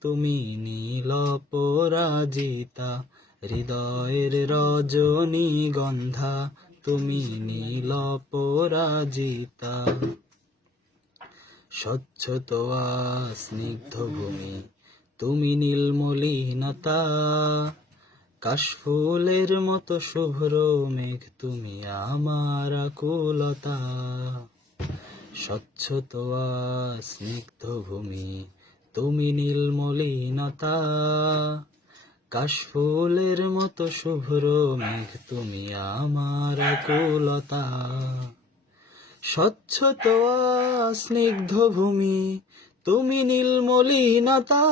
তুমি নীল পরাজিতা, হৃদয়ের রজনী গন্ধা, তুমি নীল পরাজিতা। স্বচ্ছ তোয়া স্নিগ্ধ ভূমি, তুমি নীলমলিনতা কাশফুলের মতো শুভ্র মেঘ, তুমি আমার আকুলতা। স্বচ্ছ তোয়া স্নিগ্ধ ভূমি তুমি নীলমলিনতা কাশফুলের মতো শুভ্র মেঘ, তুমি আমার আকুলতা স্বচ্ছ তোয়া স্নিগ্ধ ভূমি, তুমি নীলমলিনতা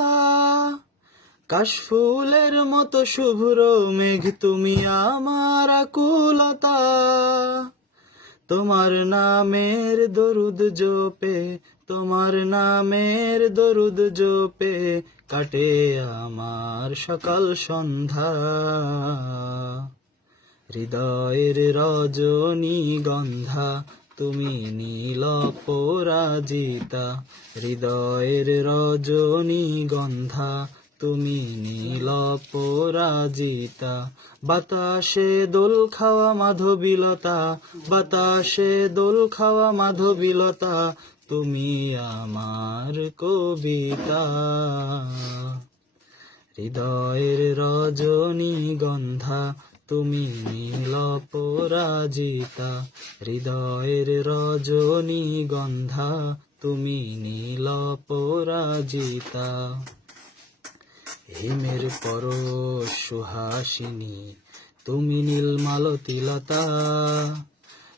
কাশফুলের মতো শুভ্র মেঘ, তুমি আমার আকুলতা তোমার নামের দরুদ জোপে তোমার নামের দরুদ জোপে কাটে আমার সকাল সন্ধ্যা। হৃদয়ের রজনী গন্ধা, তুমি নীল পরাজিতা। হৃদয়ের রজনী গন্ধা, তুমি নীল পরাজিতা। বাতাসে দোল খাওয়া মাধবীলতা, বাতাসে দোল খাওয়া মাধবীলতা। তুমি আমার কবিতা। হৃদয়ের রজনী গন্ধা, তুমি নীল পরাজিতা। হৃদয়ের রজনী গন্ধা, তুমি নীল পরাজিতা। হিমের পর সুহাসিনী, তুমি নীলমালতিলতা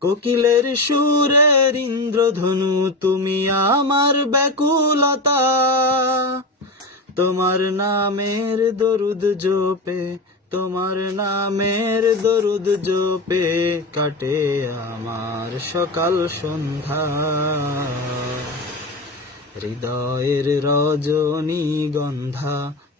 কোকিলের সুরের ইন্দ্রধনু তুমি আমার ব্যাকুলতা। তোমার নামের দরুদ জোপে, তোমার নামের দরুদ জোপে, কাটে আমার সকাল সন্ধ্যা। হৃদয়ের রজনী গন্ধা